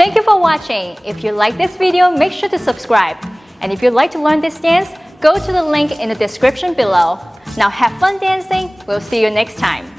Thank you for watching. If you like this video, make sure to subscribe. And if you'd like to learn this dance, go to the link in the description below. Now have fun dancing. We'll see you next time.